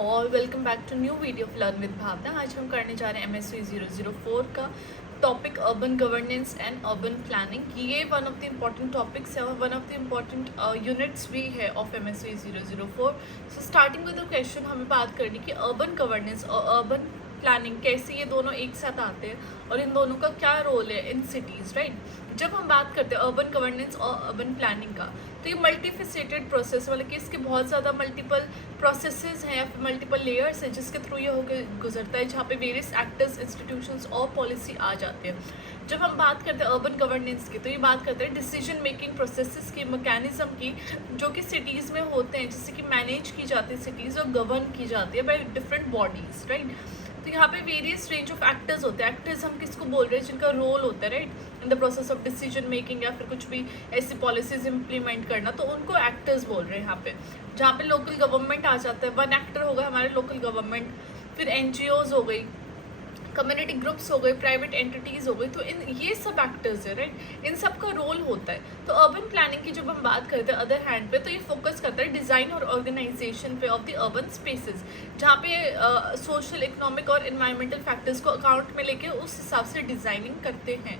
All, welcome back to new video of learn with Bhavna. आज हम करने जा रहे हैं MSc 004 का topic urban governance and urban planning. ये one of the important topics है और one of the important units भी है of MSc 004। So starting with the question हमें बात करनी कि अर्बन गवर्नेंस और अर्बन प्लानिंग कैसे ये दोनों एक साथ आते हैं और इन दोनों का क्या रोल है इन सिटीज़, राइट। जब हम बात करते हैं अर्बन गवर्नेंस और अर्बन प्लानिंग का, तो ये मल्टीफेसेटेड प्रोसेस, मतलब कि इसके बहुत ज़्यादा मल्टीपल प्रोसेसेस हैं या फिर मल्टीपल लेयर्स हैं जिसके थ्रू ये होकर गुजरता है, जहाँ पे वेरियस एक्टर्स, इंस्टीट्यूशंस और पॉलिसी आ जाते हैं। जब हम बात करते हैं अर्बन गवर्नेंस की, तो ये बात करते हैं डिसीजन मेकिंग प्रोसेसेस की, मैकेनिज्म की, जो कि सिटीज़ में होते हैं, जिससे कि मैनेज की जाती है सिटीज़ और गवर्न की जाती है बाई डिफरेंट बॉडीज़, राइट। तो यहाँ पे वेरियस रेंज ऑफ एक्टर्स होते हैं। एक्टर्स हम किसको बोल रहे हैं, जिनका रोल होता है, right, in the process of decision making या फिर कुछ भी ऐसी पॉलिसीज इंप्लीमेंट करना, तो उनको एक्टर्स बोल रहे हैं यहाँ पे। जहाँ पे लोकल गवर्नमेंट आ जाता है, वन एक्टर होगा हमारे लोकल गवर्नमेंट, फिर NGOs हो गई, कम्युनिटी ग्रुप्स हो गए, प्राइवेट एंटिटीज़ हो गई, तो इन ये सब एक्टर्स है, राइट, इन सब का रोल होता है। तो अर्बन प्लानिंग की जब हम बात करते हैं अदर हैंड पे, तो ये फोकस करता है डिज़ाइन और ऑर्गेनाइजेशन पे ऑफ द अर्बन स्पेसेस, जहाँ पे सोशल, इकोनॉमिक और इन्वायरमेंटल फैक्टर्स को अकाउंट में लेके उस हिसाब से डिज़ाइनिंग करते हैं।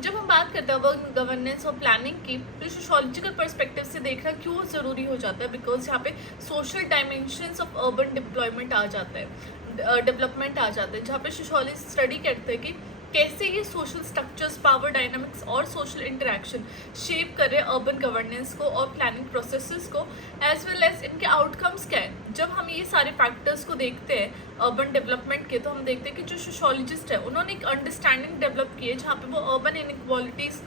जब हम बात करते हैं अर्बन गवर्नेंस और प्लानिंग की, तो सोशोलॉजिकल पर्सपेक्टिव से देखना क्यों ज़रूरी हो जाता है, बिकॉज यहाँ पे social dimensions of urban deployment आ जाता है, डेवलपमेंट आ जाता है, जहाँ पे सोशोलॉजिस्ट स्टडी करते हैं कि कैसे ये सोशल स्ट्रक्चर्स, पावर डायनामिक्स और सोशल इंटरेक्शन शेप कर रहे हैं अर्बन गवर्नेंस को और प्लानिंग प्रोसेसेस को, एज वेल एज इनके आउटकम्स क्या है। जब हम ये सारे फैक्टर्स को देखते हैं अर्बन डेवलपमेंट के, तो हम देखते हैं कि जो सोशोलॉजिस्ट है उन्होंने एक अंडरस्टैंडिंग डेवलप की है, जहाँ पे वो urban inequalities,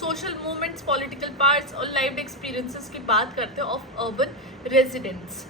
social movements, political parts और लाइव्ड एक्सपीरियंसेस की बात करते हैं ऑफ अर्बन रेजिडेंट्स।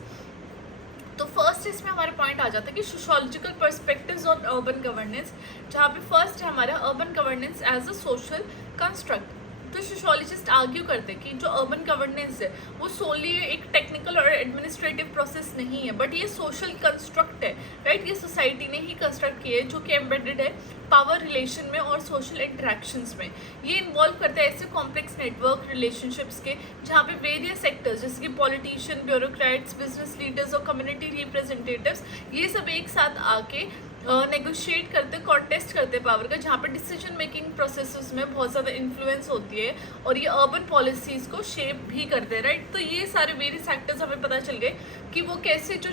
तो फर्स्ट इसमें हमारा पॉइंट आ जाता है कि sociological perspectives on urban governance, जहाँ पे फर्स्ट है हमारा urban governance as a social construct. तो सोशोलॉजिस्ट आर्ग्यू करते हैं कि जो अर्बन गवर्नेंस है वो सोली एक टेक्निकल और एडमिनिस्ट्रेटिव प्रोसेस नहीं है, बट ये सोशल कंस्ट्रक्ट है, राइट। ये सोसाइटी ने ही कंस्ट्रक्ट किया है, जो कि एम्बेडेड है पावर रिलेशन में और सोशल इंटरेक्शंस में। ये इन्वॉल्व करता है ऐसे कॉम्प्लेक्स नेटवर्क रिलेशनशिप्स के, जहाँ पे वेरियस सेक्टर्स जैसे कि पॉलिटिशियन, ब्यूरोक्रेट्स, बिजनेस लीडर्स और कम्युनिटी रिप्रेजेंटेटिव्स, ये सब एक साथ आके नेगोशिएट करते, कॉन्टेस्ट करते पावर का, जहाँ पर डिसीजन मेकिंग प्रोसेसेस में बहुत ज़्यादा इन्फ्लुएंस होती है और ये अर्बन पॉलिसीज़ को शेप भी करते हैं, राइट। तो ये सारे वेरियस फैक्टर्स हमें पता चल गए कि वो कैसे जो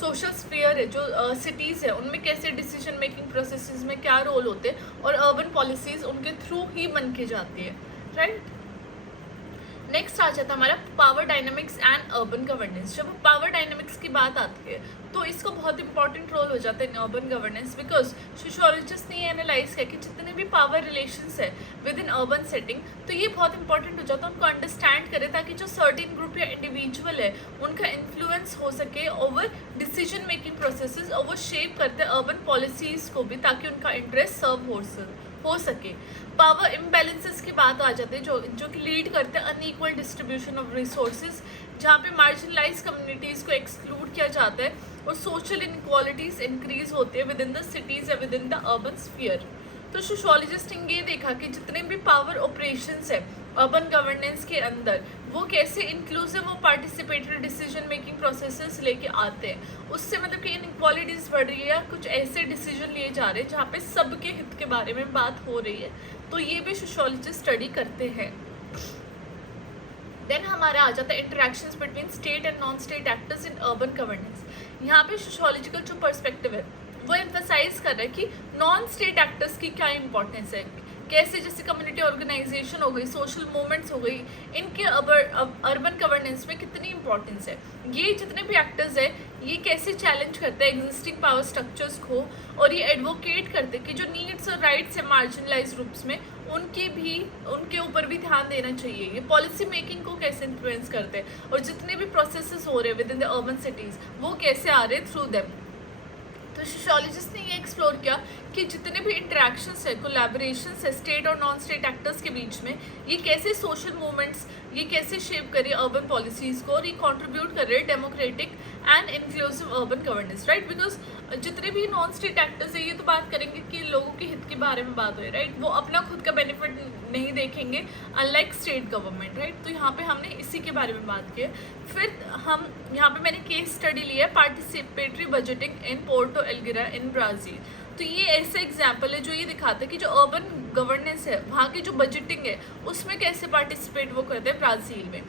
सोशल स्फीयर है, जो सिटीज़ है, उनमें कैसे डिसीजन मेकिंग प्रोसेसेस में क्या रोल होते हैं और अर्बन पॉलिसीज़ उनके थ्रू ही बन के जाती है, राइट। नेक्स्ट आ जाता है हमारा power dynamics and urban governance. जब पावर डायनामिक्स की बात आती है तो इसका बहुत इंपॉर्टेंट रोल हो जाता है in urban governance, because sociologist ने ये एनालाइज किया कि जितने भी पावर रिलेशंस है विद इन अर्बन सेटिंग, तो ये बहुत इंपॉर्टेंट हो जाता है उनको अंडरस्टैंड करें, ताकि जो सर्टेन ग्रुप या इंडिविजुअल है उनका इन्फ्लुएंस हो सके ओवर डिसीजन मेकिंग प्रोसेसेस, और वो शेप करते हैं अर्बन पॉलिसीज़ को भी, ताकि उनका इंटरेस्ट सर्व हो सके। पावर इम्बैलेंसेस की बात आ जाती है, जो कि लीड करते हैं अनइक्वल डिस्ट्रीब्यूशन ऑफ रिसोर्सेज, जहाँ पे मार्जिनलाइज कम्युनिटीज़ को एक्सक्लूड किया जाता है और सोशल इनक्वालिटीज़ इंक्रीज होती है विद इन द सिटीज़ या with in the urban sphere. तो सोशोलॉजिस्ट ने ये देखा कि जितने भी पावर ऑपरेशंस है अर्बन गवर्नेंस के अंदर, वो कैसे इंक्लूसिव और पार्टिसिपेटरी डिसीजन मेकिंग प्रोसेसेस लेके आते हैं। उससे मतलब कि इनइक्वालिटीज़ बढ़ रही है या कुछ ऐसे डिसीजन लिए जा रहे हैं जहाँ पे सबके हित के बारे में बात हो रही है, तो ये भी सोशोलॉजिस्ट स्टडी करते हैं। देन हमारा आ जाता है interactions between state and non state actors in urban governance. यहाँ पे सोशोलॉजिकल जो पर्सपेक्टिव है वो एम्फसाइज कर रहा है कि नॉन स्टेट एक्टर्स की क्या इंपॉर्टेंस है, कैसे जैसे कम्युनिटी ऑर्गेनाइजेशन हो गई, सोशल मूवमेंट्स हो गई, इनके अर्बन गवर्नेंस में कितनी इंपॉर्टेंस है। ये जितने भी एक्टर्स हैं ये कैसे चैलेंज करते हैं एग्जिस्टिंग पावर स्ट्रक्चर्स को, और ये एडवोकेट करते हैं कि जो नीड्स और राइट्स है मार्जिनलाइज ग्रुप्स में, उनके ऊपर भी ध्यान देना चाहिए। ये पॉलिसी मेकिंग को कैसे इन्फ्लुएंस करते हैं, और जितने भी प्रोसेसेस हो रहे हैं with in the urban cities वो कैसे आ रहे हैं थ्रू देम। तो सोशोलॉजिस्ट ने ये एक्सप्लोर किया कि जितने भी इंटरेक्शंस है, कोलैबोरेशंस है स्टेट और नॉन स्टेट एक्टर्स के बीच में, ये कैसे सोशल मूवमेंट्स ये कैसे शेप कर रही है अर्बन पॉलिसीज को, और ये कंट्रीब्यूट कर रही है democratic and inclusive urban governance, right. Because जितने भी नॉन स्टेट एक्टर्स है ये तो बात करेंगे कि लोगों के हित के बारे में बात हो, राइट। वो अपना खुद का बेनिफिट नहीं देखेंगे अनलाइक स्टेट गवर्नमेंट, राइट। तो यहाँ पे हमने इसी के बारे में बात की है। फिर हम यहाँ पे मैंने केस स्टडी लिया है participatory budgeting in Porto Alegre in Brazil. तो ये ऐसा एग्जाम्पल है जो ये दिखाता है कि जो अर्बन गवर्नेंस है वहाँ की जो बजटिंग है उसमें कैसे पार्टिसिपेट वो करते हैं ब्राज़ील में।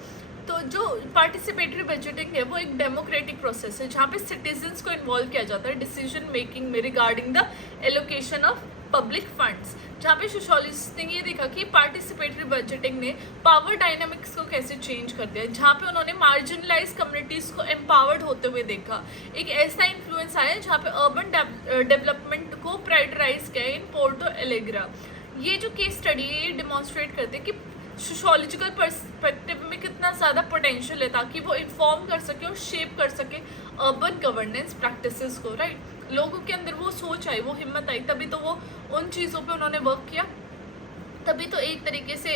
तो जो पार्टिसिपेटरी बजटिंग है वो एक डेमोक्रेटिक प्रोसेस है जहाँ पे सिटीजन्स को इन्वॉल्व किया जाता है डिसीजन मेकिंग में regarding the allocation of public funds, जहाँ पे सोशलिस्ट ने ये देखा कि पार्टिसिपेटरी बजटिंग ने पावर डायनामिक्स को कैसे चेंज कर दिया, जहाँ पे उन्होंने मार्जिनलाइज कम्युनिटीज़ को एम्पावर्ड होते हुए देखा। एक ऐसा इन्फ्लुएंस आया जहाँ पे अर्बन डेवलपमेंट को प्रायोरिटाइज किया इन पोर्टो एलेग्रा। ये जो केस स्टडी है ये डिमॉन्स्ट्रेट करते हैं कि सोशोलॉजिकल पर्सपेक्टिव में कितना ज़्यादा पोटेंशियल है ताकि वो इन्फॉर्म कर सके और शेप कर सके अर्बन गवर्नेंस प्रैक्टिसेस को, राइट। लोगों के अंदर वो सोच आई, वो हिम्मत आई, तभी तो वो उन चीज़ों पे उन्होंने वर्क किया, तभी तो एक तरीके से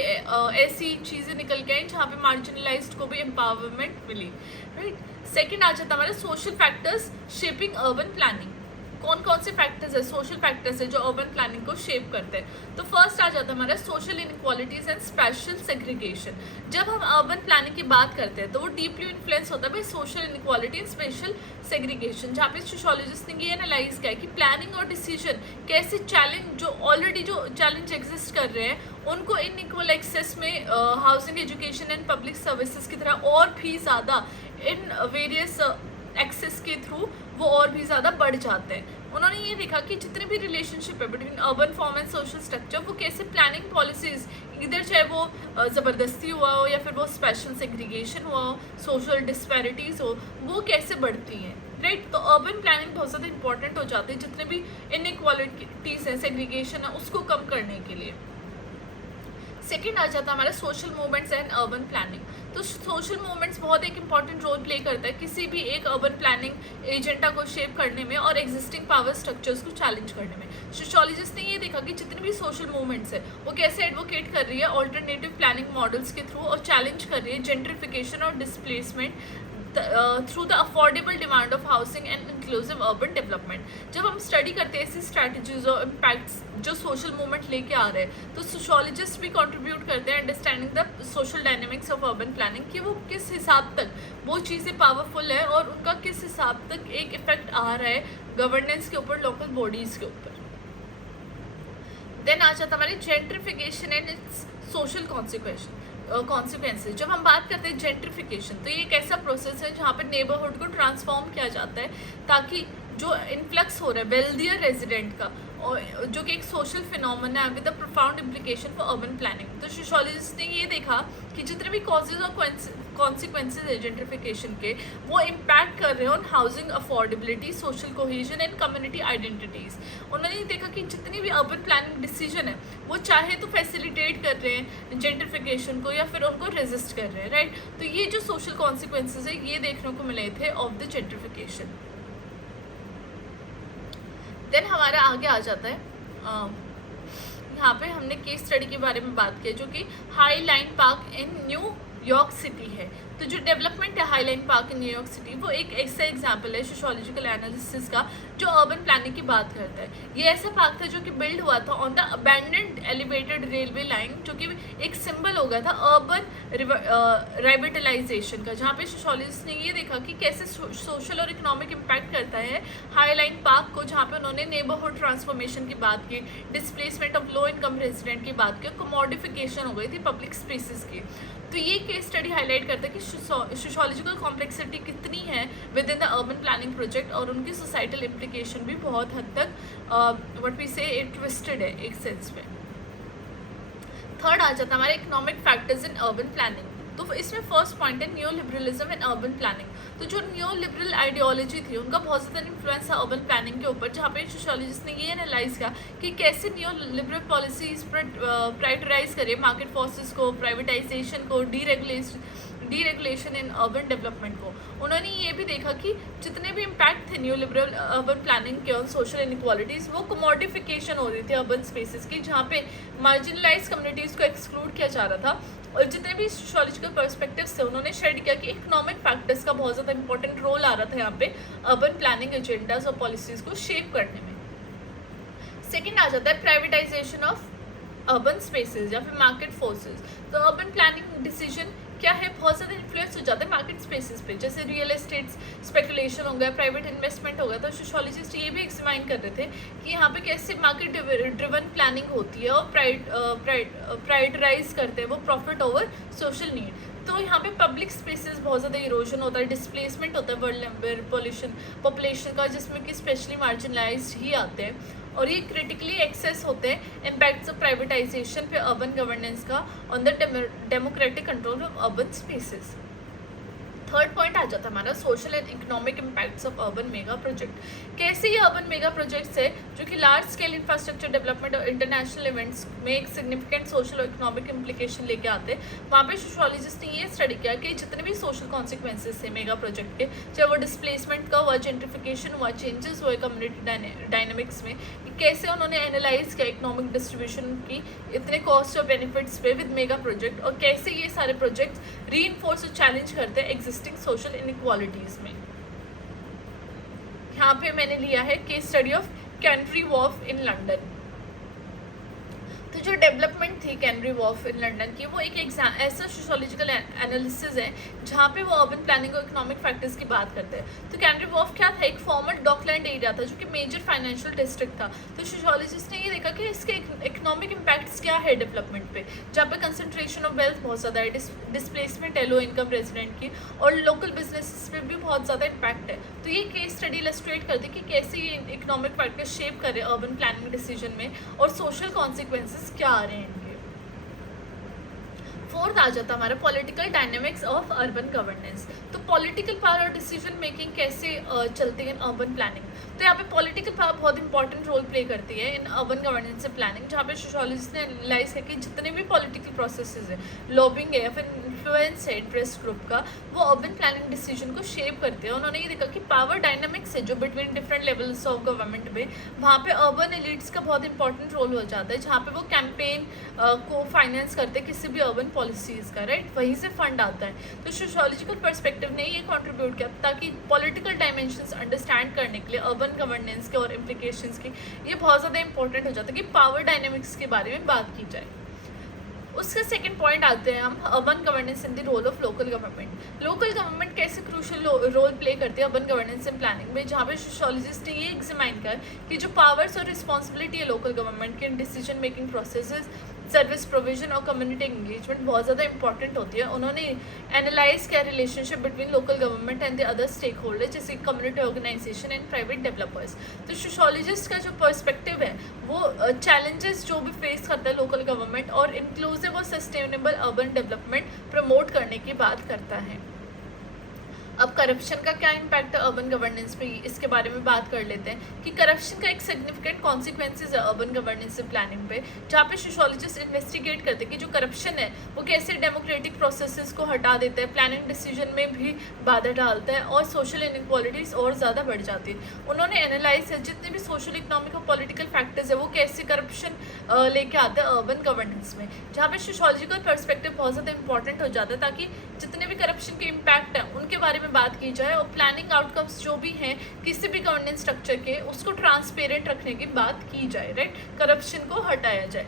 ऐसी चीज़ें निकल के आई जहाँ पे मार्जिनलाइज्ड को भी एम्पावरमेंट मिली, राइट। सेकंड आ जाता है हमारे social factors shaping urban planning. कौन कौन से फैक्टर्स है, सोशल फैक्टर्स है जो अर्बन प्लानिंग को शेप करते हैं। तो फर्स्ट आ जाता है हमारा social inequalities and special segregation. जब हम अर्बन प्लानिंग की बात करते हैं तो वो डीपली इन्फ्लुएंस होता है by social inequality and special segregation, जहाँ पे सोशोलॉजिस्ट ने ये एनालाइज किया कि प्लानिंग और डिसीजन कैसे चैलेंज जो ऑलरेडी जो चैलेंज एग्जिस्ट कर रहे हैं उनको इनइक्वल एक्सेस में housing, education and public services की तरह और भी ज़्यादा इन वेरियस एक्सेस के थ्रू वो और भी ज़्यादा बढ़ जाते हैं। उन्होंने ये देखा कि जितने भी रिलेशनशिप है between urban form and social structure वो कैसे प्लानिंग पॉलिसीज इधर चाहे वो ज़बरदस्ती हुआ हो या फिर वो स्पेशल सेग्रीगेशन हुआ हो, सोशल डिस्पैरिटीज़ हो, वो कैसे बढ़ती हैं, राइट। तो अर्बन प्लानिंग बहुत ज़्यादा इंपॉर्टेंट हो जाती है जितने भी इनइक्वालिटीज़ हैं, सेग्रीगेशन है, उसको कम करने के लिए। सेकेंड आ जाता है हमारा social movements and urban planning. तो सोशल मूवमेंट्स बहुत एक इंपॉर्टेंट रोल प्ले करता है किसी भी एक अर्बन प्लानिंग एजेंडा को शेप करने में और एग्जिस्टिंग पावर स्ट्रक्चर्स को चैलेंज करने में। सोशोलॉजिस्ट ने ये देखा कि जितनी भी सोशल मूवमेंट्स है वो कैसे एडवोकेट कर रही है ऑल्टरनेटिव प्लानिंग मॉडल्स के थ्रू और चैलेंज कर रही है जेंट्रिफिकेशन और displacement through the affordable demand of housing and inclusive urban development. जब हम स्टडी करते हैं ऐसी स्ट्रैटेजीज और इम्पैक्ट्स जो सोशल मूवमेंट लेके आ रहे हैं तो सोशोलॉजिस्ट भी कंट्रीब्यूट करते हैं understanding the social dynamics of urban planning कि वो किस हिसाब तक वो चीज़ें पावरफुल है और उनका किस हिसाब तक एक इफेक्ट आ रहा है गवर्नेंस के ऊपर, लोकल बॉडीज़ के ऊपर। देन आ जाता हमारे gentrification and it's social consequences. जब हम बात करते हैं जेंट्रिफिकेशन तो ये एक ऐसा प्रोसेस है जहाँ पर नेबरहुड को ट्रांसफॉर्म किया जाता है ताकि जो इन्फ्लक्स हो रहा है वेल्दियर रेजिडेंट का और जो कि एक सोशल फिनोमेना है with a profound implication for urban planning. तो सोशोलॉजिस्ट ने ये देखा कि जितने भी कॉजेज और कॉन्सिक्वेंसेज है जेंट्रिफिकेशन के वो इम्पैक्ट कर रहे हैं on housing affordability, social cohesion and community identities. उन्होंने देखा कि जितनी भी अर्बन प्लानिंग डिसीजन है वो चाहे तो फैसिलिटेट कर रहे हैं जेंट्रिफिकेशन को या फिर उनको रेजिस्ट कर रहे हैं, राइट। तो ये जो सोशल कॉन्सिक्वेंसेज है ये देखने को मिले थे ऑफ द जेंट्रिफिकेशन। देन हमारा आगे आ जाता है यहाँ पे हमने केस स्टडी के बारे में बात की जो कि हाई लाइन पार्क इन न्यू यॉर्क सिटी है। तो जो डेवलपमेंट है high line park in New York city वो एक ऐसा एग्जांपल है सोशोलॉजिकल एनालिसिस का जो अर्बन प्लानिंग की बात करता है। ये ऐसा पार्क था जो कि बिल्ड हुआ था on the abandoned elevated railway line जो कि एक सिंबल हो गया था अर्बन रिविटलाइजेशन का, जहाँ पे सोशोलॉजिस्ट ने ये देखा कि कैसे सोशल और इकोनॉमिक इम्पैक्ट करता है हाई लाइन पार्क को, जहाँ पे उन्होंने नेबरहुड ट्रांसफॉर्मेशन की बात की, displacement of low income resident की बात की, कमोडिफिकेशन हो गई थी पब्लिक स्पेसिस की। तो ये केस स्टडी हाईलाइट करता है कि सोशोलॉजिकल कॉम्प्लेक्सिटी कितनी है with in the urban planning project और उनकी सोसाइटल इम्प्लीकेशन भी बहुत हद तक व्हाट वी से ट्विस्टेड है एक सेंस में। थर्ड आ जाता है हमारे economic factors in urban planning. तो इसमें फर्स्ट पॉइंट है new liberalism in urban planning. तो जो न्यू लिबरल आइडियोलॉजी थी उनका बहुत ज़्यादा इन्फ्लुएंस था अर्बन प्लानिंग के ऊपर, जहाँ पे सोशोलॉजिस्ट ने ये एनालाइज किया कि कैसे न्यू लिबरल पॉलिसीज प्रायोरिटाइज करे मार्केट फोर्सेस को, प्राइवेटाइजेशन को, डीरेगुलेशन इन अर्बन डेवलपमेंट को। उन्होंने ये भी देखा कि जितने भी इम्पैक्ट थे न्यू लिबरल अर्बन प्लानिंग के और सोशल इनइक्वालिटीज़ वो कमोडिफिकेशन हो रही थी अर्बन स्पेसेस की, जहाँ पे मार्जिनलाइज कम्युनिटीज़ को एक्सक्लूड किया जा रहा था और जितने भी सोशोलॉजिकल पर्सपेक्टिव्स थे उन्होंने शेड किया कि इकोनॉमिक फैक्टर्स का बहुत ज़्यादा इंपॉर्टेंट रोल आ रहा था यहाँ पे अर्बन प्लानिंग एजेंडाज और पॉलिसीज़ को शेप करने में। सेकेंड आ जाता है प्राइवेटाइजेशन ऑफ अर्बन स्पेसेस या फिर मार्केट फोर्सेस। तो अर्बन प्लानिंग डिसीजन क्या है, बहुत ज़्यादा इन्फ्लुएंस हो जाता है मार्केट स्पेसेस पे, जैसे रियल एस्टेट स्पेकुलेशन हो गया, प्राइवेट इन्वेस्टमेंट हो गया। तो सोशोलॉजिस्ट ये भी एग्जामाइन कर रहे थे कि यहाँ पे कैसे मार्केट ड्रिवन प्लानिंग होती है और प्राइडराइज करते हैं वो प्रॉफिट ओवर सोशल नीड। तो यहाँ पे पब्लिक स्पेसेस बहुत ज़्यादा इरोजन होता है, डिस्प्लेसमेंट होता है वर्ल्ड पॉपुलेशन का, जिसमें कि स्पेशली मार्जिनलाइज्ड ही आते हैं और ये क्रिटिकली एक्सेस होते हैं इम्पैक्ट्स ऑफ प्राइवेटाइजेशन पे अर्बन गवर्नेंस का on the democratic control of urban spaces. Third point आ जाता है हमारा social and economic impacts of urban mega project. कैसे ये अर्बन मेगा प्रोजेक्ट्स है जो कि लार्ज स्केल इंफ्रास्ट्रक्चर डेवलपमेंट और इंटरनेशनल इवेंट्स में एक सिग्निफिकेंट सोशल और इकोनॉमिक इम्प्लीकेशन लेके आते हैं। वहाँ पे सोशोलॉजिस्ट ने ये स्टडी किया कि जितने भी सोशल कॉन्सिक्वेंसेस थे मेगा प्रोजेक्ट के, चाहे वो डिस्प्लेसमेंट का हुआ, जेंट्रिफिकेशन हुआ, चेंजेस हुए कम्युनिटी डायनेमिक्स में, कि कैसे उन्होंने एनालाइज किया इकोनॉमिक डिस्ट्रीब्यूशन की इतने कॉस्ट और बेनिफिट्स पे विद मेगा प्रोजेक्ट, और कैसे ये सारे प्रोजेक्ट्स रीइंफोर्स और चैलेंज करते हैं एग्जिस्टिंग सोशल इनइक्वालिटीज़ में। यहाँ पे मैंने लिया है case study of canary Wharf in London. तो जो डेवलपमेंट थी कैनरी वॉर्फ इन लंदन की, वो एक ऐसा सोशोलॉजिकल एनालिसिस है जहाँ पे वो अर्बन प्लानिंग और इकोनॉमिक फैक्टर्स की बात करते हैं। तो कैनरी वॉर्फ क्या था, एक फॉर्मर डॉकलैंड एरिया था जो कि मेजर फाइनेंशियल डिस्ट्रिक्ट था। तो सोशोलॉजिस्ट ने ये देखा कि इसके इकोनॉमिक इम्पैक्ट्स क्या है डेवलपमेंट पे, जहाँ पे कंसंट्रेशन ऑफ वेल्थ बहुत ज़्यादा है, डिस्प्लेसमेंट है लो इनकम रेजिडेंट की, और लोकल बिजनेस पे भी बहुत ज़्यादा इम्पैक्ट है। तो ये केस स्टडी इलस्ट्रेट करती है कि कैसे ये इकोनॉमिक फैक्टर्स शेप करे अर्बन प्लानिंग डिसीजन में और सोशल कॉन्सिक्वेंसेस क्या आ रहे हैं इनके। फोर्थ आ जाता हमारा political dynamics of urban governance. तो पॉलिटिकल पावर और डिसीजन मेकिंग कैसे चलती है इन अर्बन प्लानिंग। तो यहाँ पे पॉलिटिकल पावर बहुत इंपॉर्टेंट रोल प्ले करती है इन अर्बन गवर्नेंस से प्लानिंग, जहाँ पे सोशोलॉजिस्ट ने एनालाइज किया कि जितने भी पॉलिटिकल प्रोसेसेस है, लॉबिंग है या फिर इन्फ्लुएंस है इंटरेस्ट ग्रुप का, वो अर्बन प्लानिंग डिसीजन को शेप करते हैं। उन्होंने ये देखा कि पावर डायनामिक्स है जो between different levels of government में, वहाँ पे अर्बन एलिट्स का बहुत इंपॉर्टेंट रोल हो जाता है, जहाँ पे वो कैंपेन को फाइनेंस करते हैं किसी भी अर्बन पॉलिसीज़ का, राइट, वहीं से फंड आता है। तो सोशोलॉजिकल पर्सपेक्टिव ने ये कंट्रीब्यूट किया ताकि पॉलिटिकल डायमेंशंस अंडरस्टैंड करने के लिए अर्बन गवर्नेंस के और इम्प्लीकेशंस की ये बहुत ज़्यादा इंपॉर्टेंट हो जाता है कि पावर डायनेमिक्स के बारे में बात की जाए। उसका सेकंड पॉइंट आते हैं हम urban governance in the role of local government. Local government कैसे क्रूशियल रोल प्ले करती है अर्बन गवर्नेंस इन प्लानिंग में, जहाँ पे सोशोलॉजिस्ट ने ये एग्जामाइन किया कि जो पावर्स और रिस्पॉन्सिबिलिटी है लोकल गवर्नमेंट के decision making processes, service provision और कम्युनिटी एंगेजमेंट बहुत ज़्यादा इंपॉर्टेंट होती है। उन्होंने एनालाइज किया relationship between local government and the other stake holder, जैसे community organisation and private developers. तो सोशोलॉजिस्ट का जो पर्सपेक्टिव है वो चैलेंजेस जो भी फेस करता है लोकल गवर्नमेंट और इंक्लूसिव और सस्टेनेबल अर्बन डेवलपमेंट प्रमोट करने की बात करता है। अब करप्शन का क्या इम्पैक्ट है अर्बन गवर्नेंस पे, इसके बारे में बात कर लेते हैं कि करप्शन का एक सिग्निफिकेंट कॉन्सिक्वेंसेज है अर्बन गवर्नेंस प्लानिंग पे, जहाँ पे सोशोलॉजिस्ट इन्वेस्टिगेट करते हैं कि जो करप्शन है वो कैसे डेमोक्रेटिक प्रोसेसेस को हटा देता है, प्लानिंग डिसीजन में भी बाधा डालता है और सोशल इनइक्वालिटीज़ और ज़्यादा बढ़ जाती है। उन्होंने एनालाइज है जितने भी सोशल, इकोनॉमिक और पॉलिटिकल फैक्टर्स है वो कैसे करप्शन लेके आते हैं अर्बन गवर्नेंस में, जहाँ पे सोशोलॉजिकल पर्सपेक्टिव बहुत ज़्यादा इंपॉर्टेंट हो जाता है ताकि जितने भी करप्शन के इम्पैक्ट हैं उनके बारे में बात की जाए और प्लानिंग आउटकम्स जो भी हैं किसी भी गवर्नेंस स्ट्रक्चर के उसको ट्रांसपेरेंट रखने की बात की जाए, राइट, करप्शन को हटाया जाए।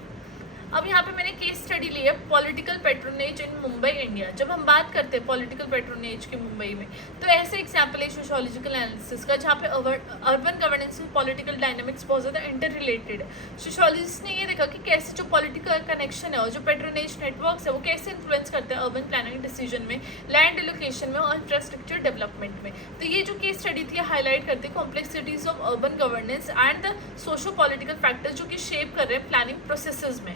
अब यहाँ पे मैंने केस स्टडी ली है पॉलिटिकल पैट्रोनेज इन मुंबई इंडिया। जब हम बात करते हैं पॉलिटिकल पैट्रोनेज की मुंबई में, तो ऐसे एग्जाम्पल है सोशोलॉजिकल एनालिसिस का जहाँ पे अर्बन गवर्नेंस में पॉलिटिकल डायनामिक्स बहुत ज़्यादा इंटर रिलेटेड है। सोशोलॉजिस्ट ने ये देखा कि कैसे जो पॉलिटिकल कनेक्शन है और जो पैट्रोनेज नेटवर्क्स है वो कैसे इन्फ्लुएंस करते हैं अर्बन प्लानिंग डिसीजन में, लैंड एलोकेशन में और इंफ्रास्ट्रक्चर डेवलपमेंट में। तो ये जो केस स्टडी थी हाईलाइट करते हैं complexities of urban governance and the socio political factors जो कि शेप कर रहे हैं प्लानिंग प्रोसेसेस में।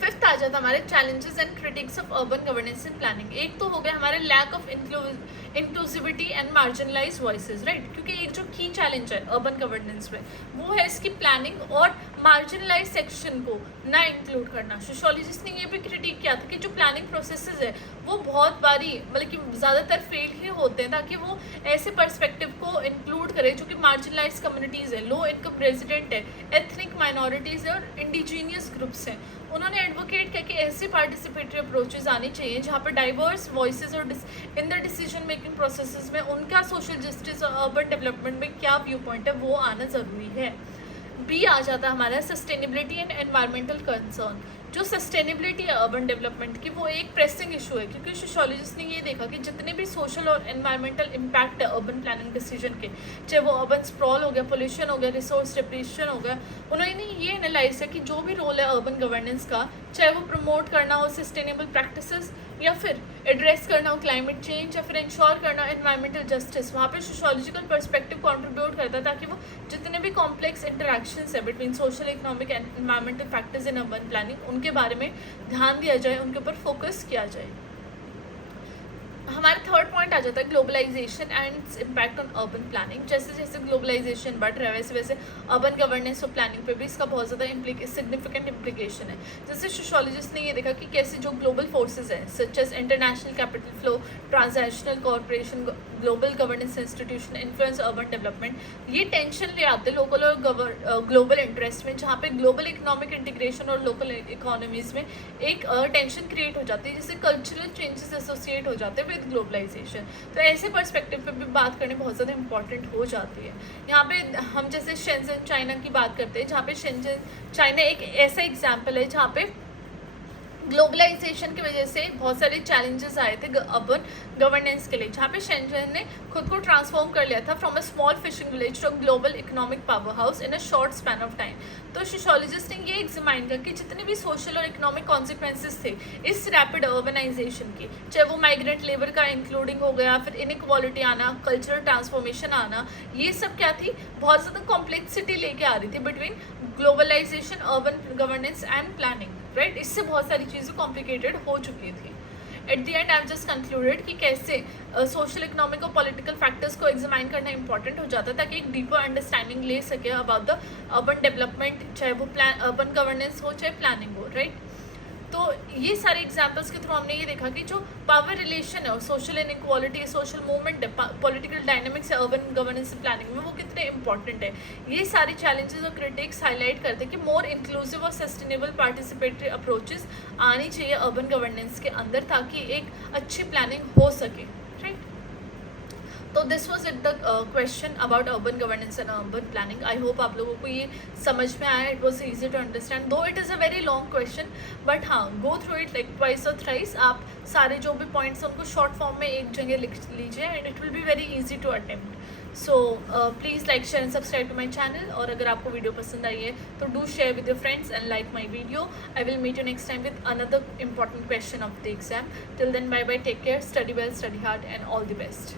फिफ्थ आ जाता हमारे challenges and critics of urban governance in planning. एक तो हो गया हमारे lack of inclusivity and marginalise voices, right, क्योंकि एक जो की चैलेंज है अर्बन गवर्नेंस में वो है इसकी प्लानिंग और मार्जिनलाइज सेक्शन को ना इंक्लूड करना। सोशोलॉजिस्ट ने ये भी क्रिटिक किया था कि जो प्लानिंग प्रोसेसेस है वो बहुत बारी मतलब कि ज़्यादातर फेल ही होते हैं ताकि वो ऐसे पर्सपेक्टिव को को इंक्लूड करे जो कि मार्जिनलाइज कम्युनिटीज़ है, लो इनकम रेजिडेंट है, एथनिक माइनॉरिटीज़ है और इंडिजीनियस ग्रुप्स हैं। उन्होंने एडवोकेट किया कि ऐसी पार्टिसिपेटरी अप्रोचेज आनी चाहिए जहाँ पर डाइवर्स वॉइसेस और in the decision making processes में उनका सोशल जस्टिस और अर्बन डेवलपमेंट में क्या व्यू पॉइंट है वो आना ज़रूरी है। बी आ जाता है हमारा सस्टेनेबिलिटी एंड एनवायरमेंटल कंसर्न। जो सस्टेनेबिलिटी है अर्बन डेवलपमेंट की वो एक प्रेसिंग इशू है, क्योंकि सोशियोलॉजिस्ट ने ये देखा कि जितने भी सोशल और एनवायरमेंटल इम्पैक्ट है अर्बन प्लानिंग डिसीजन के, चाहे वो अर्बन स्प्रॉल हो गया, पोल्यूशन हो गया, रिसोर्स डिप्रीशन हो गया, उन्होंने ये एनालाइज है कि जो भी रोल है अर्बन गवर्नेंस का, चाहे वो प्रमोट करना हो सस्टेनेबल प्रैक्टिसेस या फिर एड्रेस करना हो क्लाइमेट चेंज या फिर इंश्योर करना एनवायरमेंटल जस्टिस, वहाँ पे सोशियोलॉजिकल पर्सपेक्टिव कंट्रीब्यूट करता है ताकि वो जितने भी कॉम्प्लेक्स इंटरेक्शंस है between social, economic and environmental factors in urban planning, उनके बारे में ध्यान दिया जाए, उनके ऊपर फोकस किया जाए। हमारा थर्ड पॉइंट आ जाता है globalisation and its impact on urban planning. जैसे जैसे ग्लोबलाइजेशन बढ़ रहा है वैसे वैसे अर्बन गवर्नेंस और प्लानिंग पे भी इसका बहुत ज़्यादा सिग्निफिकेंट इम्प्लीकेशन है। जैसे सोशियोलॉजिस्ट ने ये देखा कि कैसे जो ग्लोबल फोर्सेज हैं such as international capital flow, transnational corporation, global governance institution influence urban development, ये टेंशन ले आते लोकल और ग्लोबल इंटरेस्ट में, जहाँ पे ग्लोबल इकोनॉमिक इंटीग्रेशन और लोकल इकोनॉमीज़ में एक टेंशन क्रिएट हो जाती है, जिससे कल्चरल चेंजेस एसोसिएट हो जाते हैं विद ग्लोबलाइजेशन। तो ऐसे पर्सपेक्टिव पे भी बात करनी बहुत ज़्यादा इंपॉर्टेंट हो जाती है। यहाँ पे हम जैसे शेंजन चाइना की बात करते हैं, जहाँ पे शेंजन चाइना एक ऐसा एग्जाम्पल है जहाँ पे ग्लोबलाइजेशन की वजह से बहुत सारे चैलेंजेस आए थे अर्बन गवर्नेंस के लिए, जहाँ पे शेंजन ने खुद को ट्रांसफॉर्म कर लिया था from a small fishing village to a global economic power house in a short span of time. तो सोशियोलॉजिस्ट ने ये एग्जामाइन किया कि जितने भी सोशल और इकोनॉमिक कॉन्सिक्वेंसेस थे इस रैपिड अर्बनाइजेशन की, चाहे वो माइग्रेंट लेबर का इंक्लूडिंग हो गया, फिर इनइक्वालिटी आना, कल्चरल ट्रांसफॉर्मेशन आना, ये सब क्या थी, बहुत ज़्यादा कॉम्प्लेक्सिटी लेके आ रही थी between globalization, urban governance and planning, right. इससे बहुत सारी चीज़ें कॉम्प्लिकेटेड हो चुकी थी। At the end I have just concluded कि कैसे सोशल, इकोनॉमिक और पॉलिटिकल फैक्टर्स को एग्जामाइन करना इंपॉर्टेंट हो जाता है ताकि एक डीपर अंडरस्टैंडिंग ले सके अबाउट द अर्बन डेवलपमेंट, चाहे वो अर्बन गवर्नेंस हो चाहे प्लानिंग हो, राइट। तो ये सारे एग्जाम्पल्स के थ्रू हमने ये देखा कि जो पावर रिलेशन है और सोशल इनइक्वालिटी, सोशल मूवमेंट है, पॉलिटिकल डायनामिक्स है अर्बन गवर्नेंस प्लानिंग में, वो कितने इंपॉर्टेंट है। ये सारे चैलेंजेस और क्रिटिक्स हाईलाइट करते हैं कि मोर इंक्लूसिव और सस्टेनेबल पार्टिसिपेटरी अप्रोचेस आनी चाहिए अर्बन गवर्नेंस के अंदर ताकि एक अच्छी प्लानिंग हो सके, राइट। तो this was it the question about urban governance and urban planning. I hope आप लोगों को ये समझ में आया, it was easy to understand, though it is a very long question, but हाँ, go through it like twice और thrice. आप सारे जो भी पॉइंट्स हैं उनको शॉर्ट फॉर्म में एक जगह लिख लीजिए and it will be very easy to attempt. So please like, share and subscribe to my channel, और अगर आपको वीडियो पसंद आई है तो do share with your friends and like my video. I will meet you next time with another important question of the exam. Till then, bye bye, take care, study well, study hard and all the best.